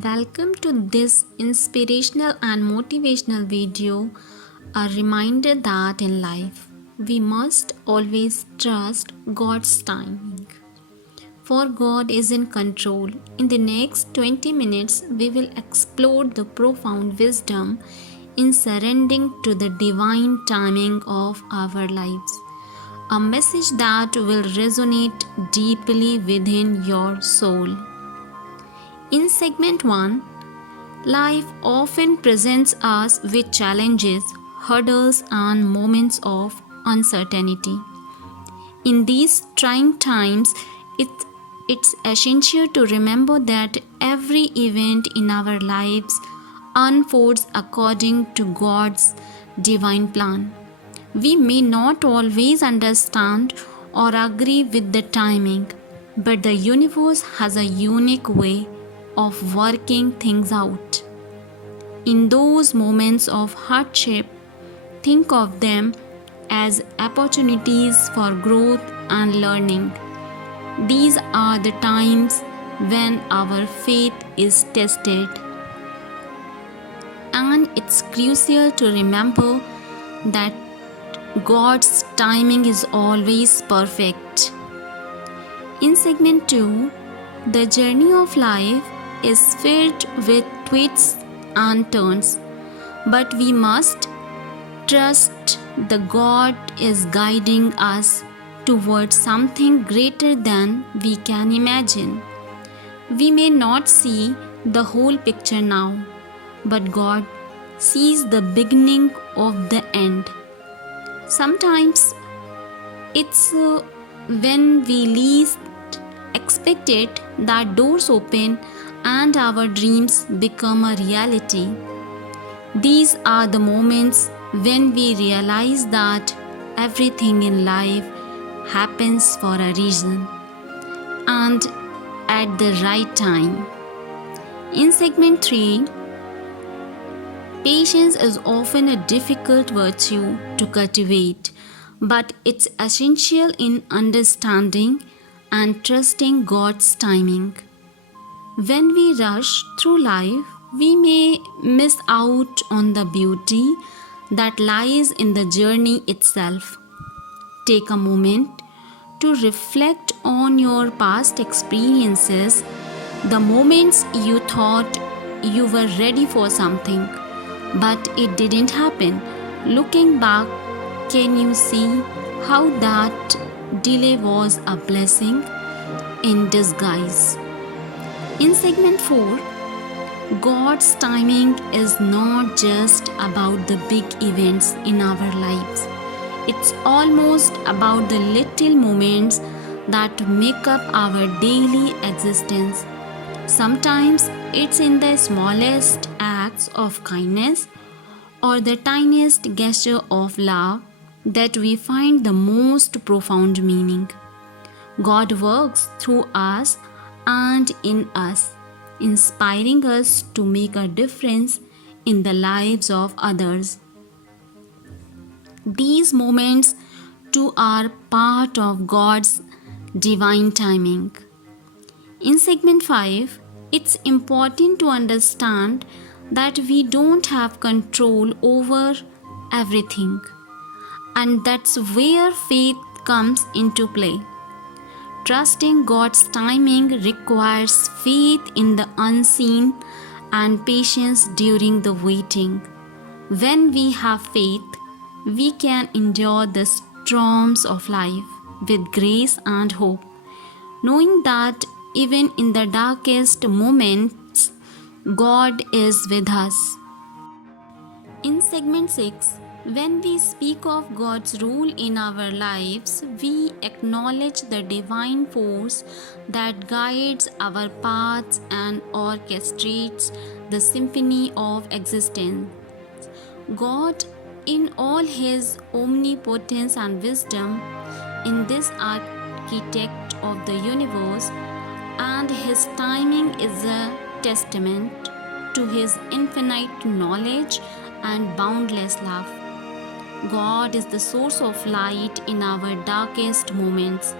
Welcome to this inspirational and motivational video. A reminder that in life we must always trust God's timing. For God is in control. In the next 20 minutes, we will explore the profound wisdom in surrendering to the divine timing of our lives. A message that will resonate deeply within your soul. In segment 1, life often presents us with challenges, hurdles, and moments of uncertainty. In these trying times, it's essential to remember that every event in our lives unfolds according to God's divine plan. We may not always understand or agree with the timing, but the universe has a unique way of working things out. In those moments of hardship, think of them as opportunities for growth and learning. These are the times when our faith is tested. And it's crucial to remember that God's timing is always perfect. In segment 2, the journey of life is filled with twists and turns, but we must trust that God is guiding us towards something greater than we can imagine. We may not see the whole picture now, but God sees the beginning of the end. Sometimes it's when we least expect it that doors open and our dreams become a reality. These are the moments when we realize that everything in life happens for a reason and at the right time. In segment 3, patience is often a difficult virtue to cultivate, but it's essential in understanding and trusting God's timing. When we rush through life, we may miss out on the beauty that lies in the journey itself. Take a moment to reflect on your past experiences, the moments you thought you were ready for something, but it didn't happen. Looking back, can you see how that delay was a blessing in disguise? In segment 4, God's timing is not just about the big events in our lives. It's almost about the little moments that make up our daily existence. Sometimes it's in the smallest acts of kindness or the tiniest gesture of love that we find the most profound meaning. God works through us and in us, inspiring us to make a difference in the lives of others. These moments too are part of God's divine timing. In segment 5, it's important to understand that we don't have control over everything, and that's where faith comes into play. Trusting God's timing requires faith in the unseen and patience during the waiting. When we have faith, we can endure the storms of life with grace and hope, knowing that even in the darkest moments, God is with us. In segment 6, when we speak of God's rule in our lives, we acknowledge the divine force that guides our paths and orchestrates the symphony of existence. God, in all His omnipotence and wisdom, in this architect of the universe, and His timing is a testament to His infinite knowledge and boundless love. God is the source of light in our darkest moments,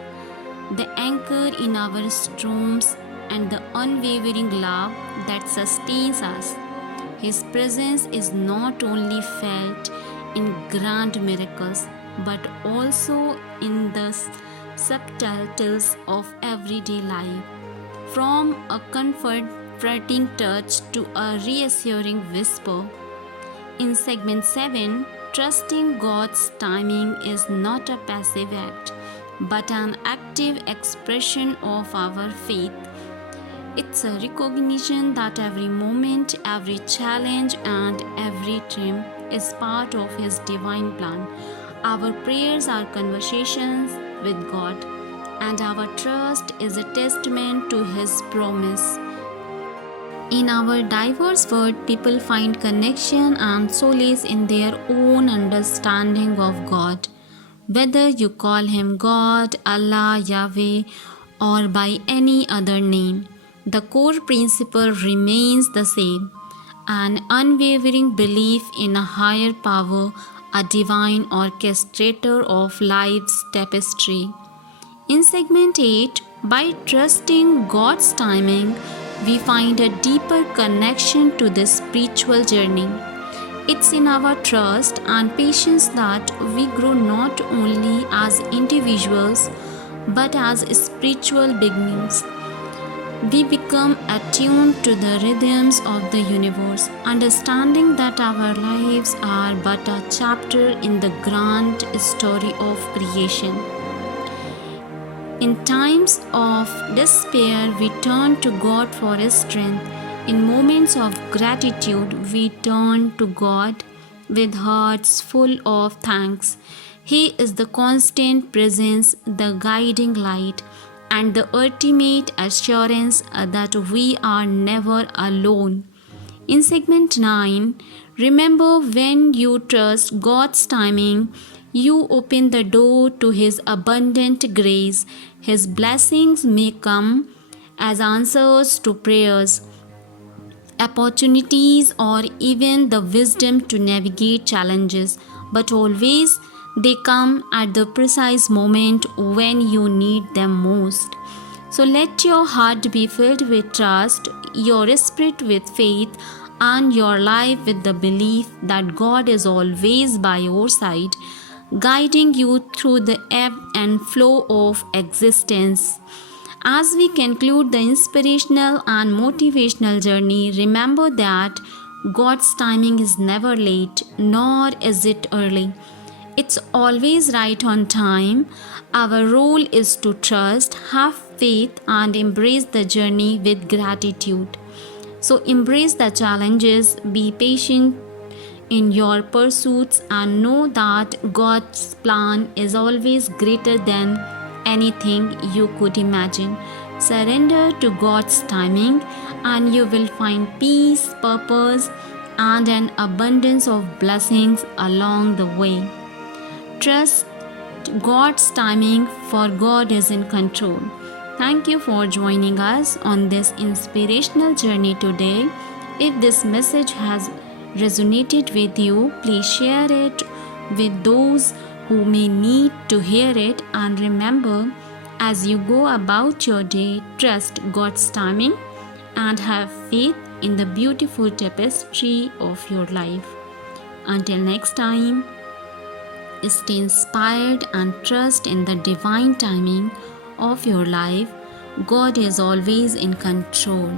the anchor in our storms, and the unwavering love that sustains us. His presence is not only felt in grand miracles but also in the subtleties of everyday life. From a comforting touch to a reassuring whisper. In segment 7, trusting God's timing is not a passive act but an active expression of our faith. It's a recognition that every moment, every challenge, and every dream is part of His divine plan. Our prayers are conversations with God, and our trust is a testament to His promise. In our diverse world, people find connection and solace in their own understanding of God. Whether you call Him God, Allah, Yahweh, or by any other name, the core principle remains the same: an unwavering belief in a higher power, a divine orchestrator of life's tapestry. In segment 8, by trusting God's timing, we find a deeper connection to this spiritual journey. It's in our trust and patience that we grow not only as individuals but as spiritual beings. We become attuned to the rhythms of the universe, understanding that our lives are but a chapter in the grand story of creation. In times of despair, we turn to God for His strength. In moments of gratitude, we turn to God with hearts full of thanks. He is the constant presence, the guiding light, and the ultimate assurance that we are never alone. In segment 9, remember, when you trust God's timing, you open the door to His abundant grace. His blessings may come as answers to prayers, opportunities, or even the wisdom to navigate challenges, but always they come at the precise moment when you need them most. So let your heart be filled with trust, your spirit with faith, and your life with the belief that God is always by your side, guiding you through the ebb and flow of existence. As we conclude the inspirational and motivational journey, remember that God's timing is never late, nor is it early. It's always right on time. Our role is to trust, have faith, and embrace the journey with gratitude. So embrace the challenges, be patient in your pursuits, and know that God's plan is always greater than anything you could imagine. Surrender to God's timing, and you will find peace, purpose, and an abundance of blessings along the way. Trust God's timing, for God is in control. Thank you for joining us on this inspirational journey today. If this message has resonated with you, please share it with those who may need to hear it. And remember, as you go about your day, trust God's timing and have faith in the beautiful tapestry of your life. Until next time, stay inspired and trust in the divine timing of your life. God is always in control.